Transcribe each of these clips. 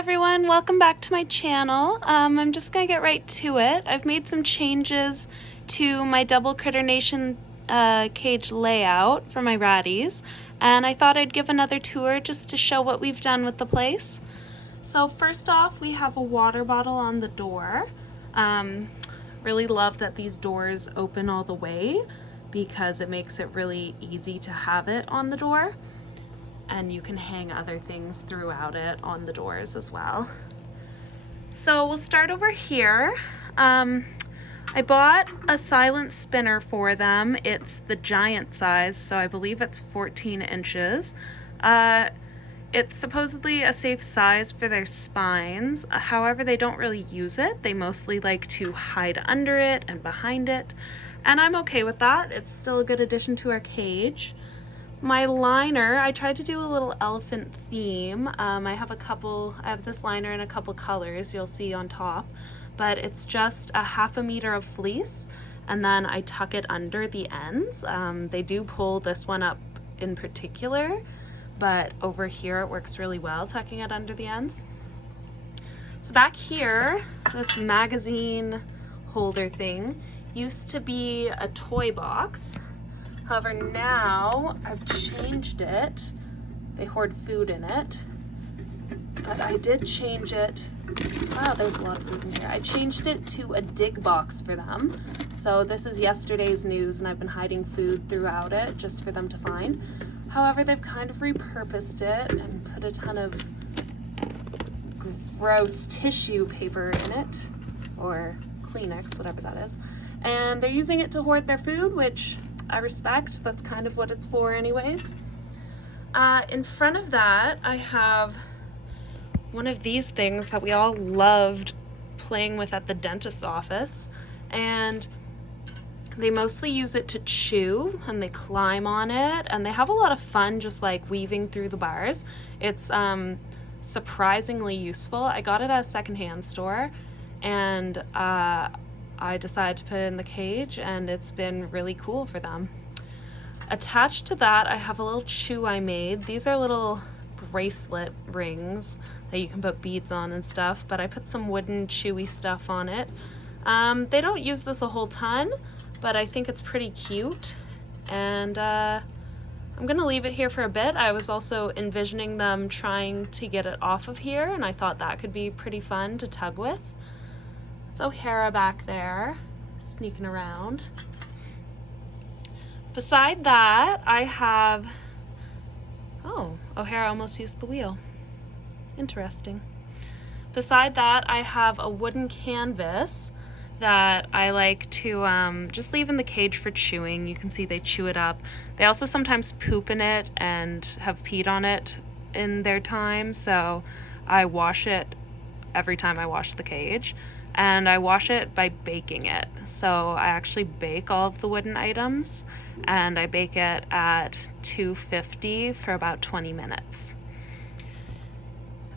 everyone, welcome back to my channel. I'm just gonna get right to it. I've made some changes to my double Critter Nation cage layout for my ratties, and I thought I'd give another tour just to show what we've done with the place. So first off, we have a water bottle on the door. Really love that these doors open all the way because it makes it really easy to have it on the door. And you can hang other things throughout it on the doors as well. So we'll start over here. I bought a silent spinner for them. It's the giant size, so I believe it's 14 inches. It's supposedly a safe size for their spines. However, they don't really use it. They mostly like to hide under it and behind it. And I'm okay with that. It's still a good addition to our cage. My liner, I tried to do a little elephant theme. I have this liner in a couple colors you'll see on top, but it's just a ½ meter of fleece, and then I tuck it under the ends. They do pull this one up in particular, but over here it works really well tucking it under the ends. So back here, this magazine holder thing used to be a toy box. However, now I've changed it. They hoard food in it, but I did change it. Wow, there's a lot of food in here. I changed it to a dig box for them. So this is yesterday's news, and I've been hiding food throughout it just for them to find. However, they've kind of repurposed it and put a ton of gross tissue paper in it, or Kleenex, whatever that is. And they're using it to hoard their food, which I respect. That's kind of what it's for anyways. In front of that, I have one of these things that we all loved playing with at the dentist's office, and they mostly use it to chew, and they climb on it, and they have a lot of fun just like weaving through the bars. It's surprisingly useful. I got it at a secondhand store, and I decided to put it in the cage, and it's been really cool for them. Attached to that, I have a little chew I made. These are little bracelet rings that you can put beads on and stuff, but I put some wooden chewy stuff on it. They don't use this a whole ton, but I think it's pretty cute, and I'm gonna leave it here for a bit. I was also envisioning them trying to get it off of here, and I thought that could be pretty fun to tug with. It's O'Hara back there, sneaking around. Beside that, I have, oh, O'Hara almost used the wheel. Interesting. Beside that, I have a wooden canvas that I like to just leave in the cage for chewing. You can see they chew it up. They also sometimes poop in it and have peed on it in their time, so I wash it every time I wash the cage. And I wash it by baking it. So I actually bake all of the wooden items, and I bake it at 250 for about 20 minutes.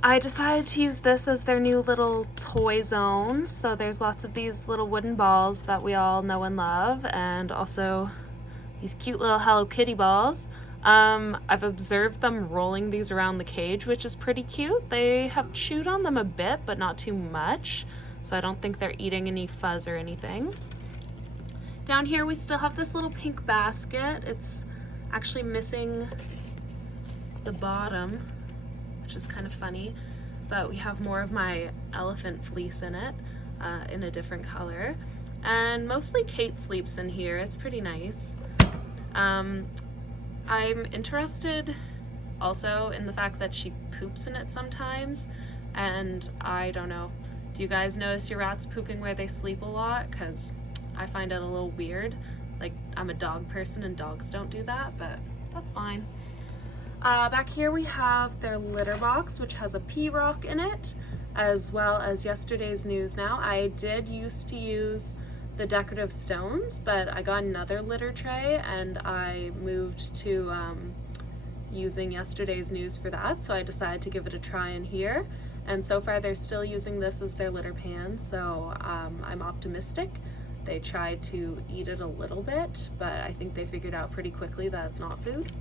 I decided to use this as their new little toy zone. So there's lots of these little wooden balls that we all know and love, and also these cute little Hello Kitty balls. I've observed them rolling these around the cage, which is pretty cute. They have chewed on them a bit, but not too much. So I don't think they're eating any fuzz or anything. Down here we still have this little pink basket. It's actually missing the bottom, which is kind of funny, but we have more of my elephant fleece in it, in a different color. And mostly Kate sleeps in here. It's pretty nice. I'm interested also in the fact that she poops in it sometimes, and I don't know. Do you guys notice your rats pooping where they sleep a lot? Because I find it a little weird. Like, I'm a dog person and dogs don't do that, but that's fine. Back here we have their litter box, which has a pea rock in it, as well as yesterday's news now. I did used to use the decorative stones, but I got another litter tray, and I moved to using yesterday's news for that, so I decided to give it a try in here. And so far they're still using this as their litter pan, so I'm optimistic. They tried to eat it a little bit, but I think they figured out pretty quickly that it's not food.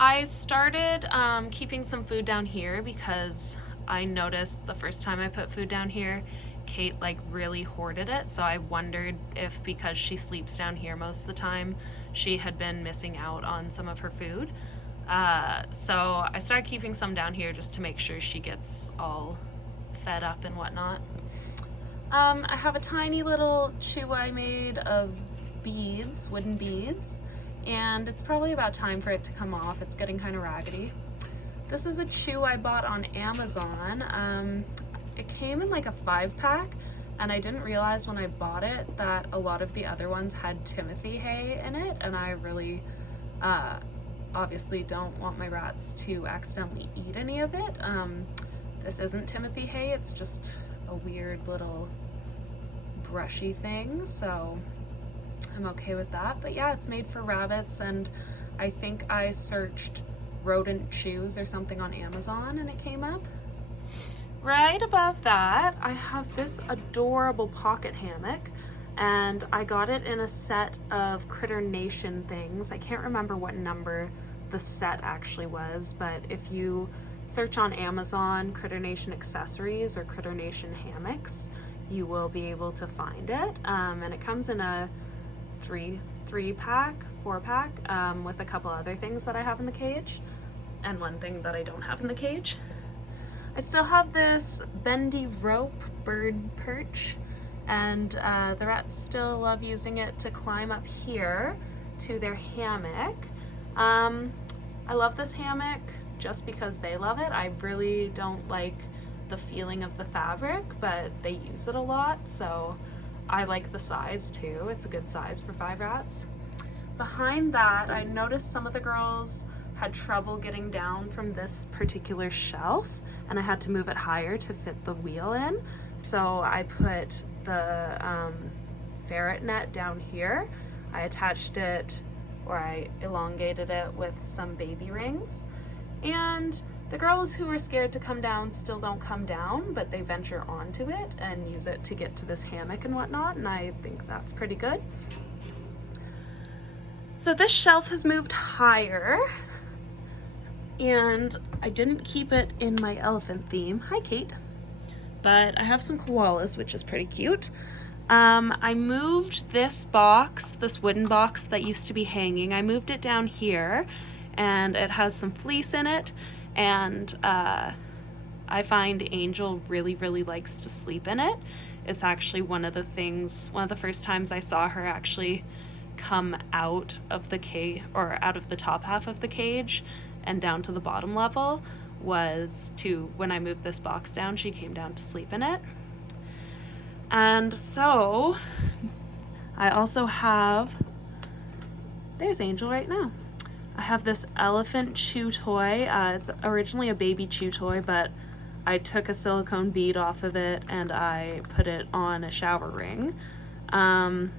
I started keeping some food down here because I noticed the first time I put food down here, Kate like really hoarded it, so I wondered if because she sleeps down here most of the time, she had been missing out on some of her food. So I started keeping some down here just to make sure she gets all fed up and whatnot. I have a tiny little chew I made of beads, wooden beads, and it's probably about time for it to come off. It's getting kind of raggedy. This is a chew I bought on Amazon. It came in like a 5-pack, and I didn't realize when I bought it that a lot of the other ones had Timothy hay in it, and I really obviously don't want my rats to accidentally eat any of it. This isn't Timothy hay, it's just a weird little brushy thing, so I'm okay with that. But yeah, it's made for rabbits, and I think I searched rodent chews or something on Amazon and it came up. Right above that, I have this adorable pocket hammock, and I got it in a set of Critter Nation things. I can't remember what number the set actually was, but if you search on Amazon Critter Nation accessories or Critter Nation hammocks, you will be able to find it. And it comes in a 4-pack with a couple other things that I have in the cage and one thing that I don't have in the cage. I still have this bendy rope bird perch, and the rats still love using it to climb up here to their hammock. I love this hammock just because they love it. I really don't like the feeling of the fabric, but they use it a lot, so I like the size too. It's a good size for 5 rats. Behind that, I noticed some of the girls had trouble getting down from this particular shelf, and I had to move it higher to fit the wheel in. So I put the ferret net down here. I attached it, or I elongated it with some baby rings. And the girls who were scared to come down still don't come down, but they venture onto it and use it to get to this hammock and whatnot, and I think that's pretty good. So this shelf has moved higher, and I didn't keep it in my elephant theme. Hi, Kate. But I have some koalas, which is pretty cute. I moved this box, this wooden box that used to be hanging, I moved it down here, and it has some fleece in it, and I find Angel really likes to sleep in it. It's actually one of the first times I saw her actually come out of the cage, or out of the top half of the cage and down to the bottom level, was when I moved this box down, she came down to sleep in it. And so I also have, there's Angel right now. I have this elephant chew toy. It's originally a baby chew toy, but I took a silicone bead off of it and I put it on a shower ring. And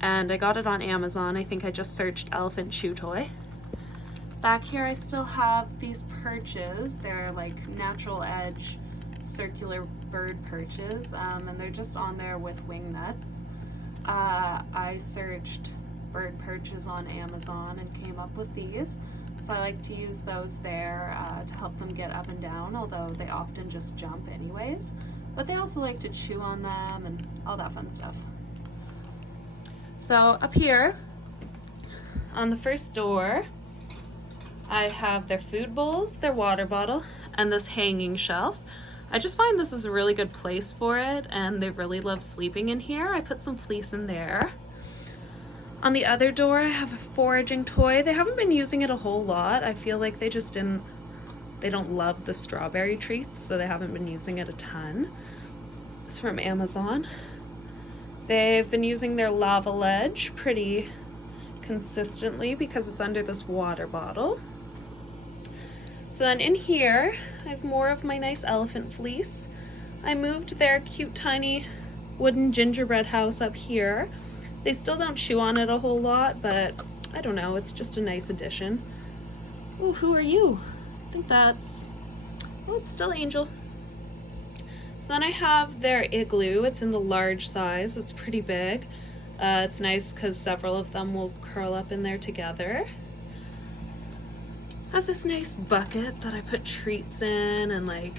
I got it on Amazon. I think I just searched elephant chew toy. Back here I still have these perches. They're like natural edge circular bird perches, and they're just on there with wing nuts. I searched bird perches on Amazon and came up with these, so I like to use those there to help them get up and down, although they often just jump anyways, but they also like to chew on them and all that fun stuff. So up here on the first door I have their food bowls, their water bottle, and this hanging shelf. I just find this is a really good place for it, and they really love sleeping in here. I put some fleece in there. On the other door, I have a foraging toy. They haven't been using it a whole lot. I feel like they don't love the strawberry treats, so they haven't been using it a ton. It's from Amazon. They've been using their lava ledge pretty consistently because it's under this water bottle. So then in here, I have more of my nice elephant fleece. I moved their cute tiny wooden gingerbread house up here. They still don't chew on it a whole lot, but I don't know, it's just a nice addition. Oh, who are you? I think that's, oh, it's still Angel. So then I have their igloo. It's in the large size, it's pretty big. It's nice because several of them will curl up in there together. have this nice bucket that I put treats in, and like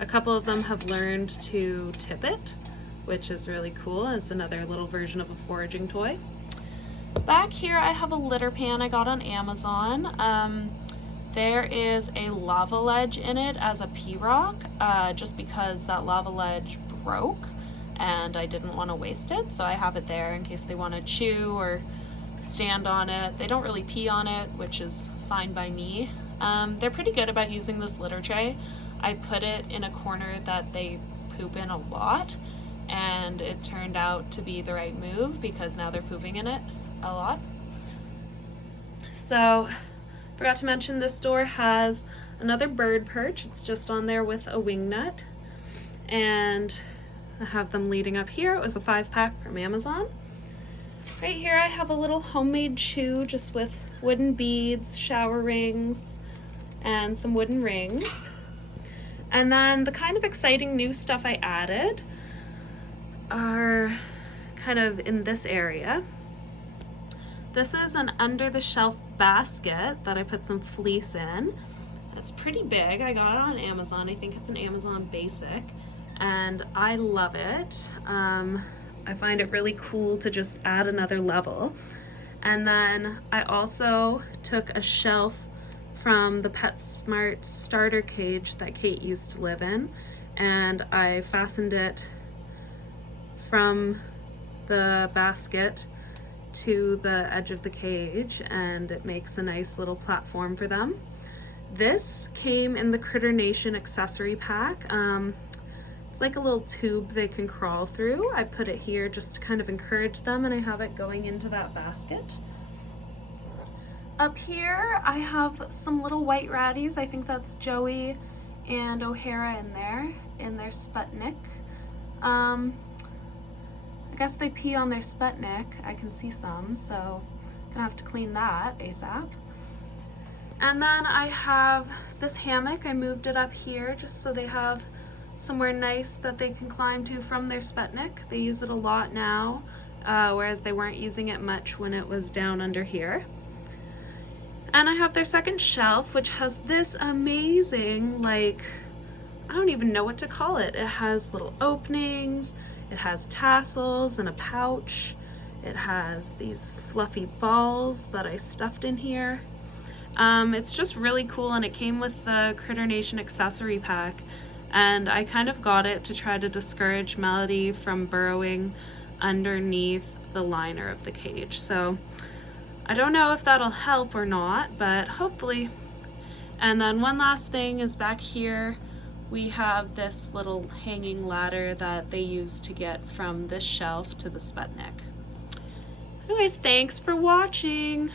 a couple of them have learned to tip it, which is really cool. It's another little version of a foraging toy. Back here I have a litter pan I got on Amazon. There is a lava ledge in it as a pea rock, just because that lava ledge broke and I didn't want to waste it, so I have it there in case they want to chew or stand on it. They don't really pee on it, which is fine by me. They're pretty good about using this litter tray. I put it in a corner that they poop in a lot, and it turned out to be the right move because now they're pooping in it a lot. So, forgot to mention this door has another bird perch. It's just on there with a wing nut, and I have them leading up here. It was a 5-pack from Amazon. Right here I have a little homemade shoe just with wooden beads, shower rings, and some wooden rings. And then the kind of exciting new stuff I added are kind of in this area. This is an under the shelf basket that I put some fleece in. It's pretty big. I got it on Amazon. I think it's an Amazon Basic, and I love it. I find it really cool to just add another level. And then I also took a shelf from the PetSmart starter cage that Kate used to live in, and I fastened it from the basket to the edge of the cage, and it makes a nice little platform for them. This came in the Critter Nation accessory pack. It's like a little tube they can crawl through. I put it here just to kind of encourage them, and I have it going into that basket. Up here I have some little white ratties. I think that's Joey and O'Hara in their Sputnik. I guess they pee on their Sputnik. I can see some, so I'm gonna have to clean that ASAP. And then I have this hammock. I moved it up here just so they have somewhere nice that they can climb to from their Sputnik. They use it a lot now, whereas they weren't using it much when it was down under here. And I have their second shelf, which has this amazing, like, I don't even know what to call it. It has little openings, it has tassels and a pouch. It has these fluffy balls that I stuffed in here. It's just really cool, and it came with the Critter Nation accessory pack, and I kind of got it to try to discourage Melody from burrowing underneath the liner of the cage. So I don't know if that'll help or not, but hopefully. And then one last thing is back here we have this little hanging ladder that they use to get from this shelf to the Sputnik. Anyways, thanks for watching.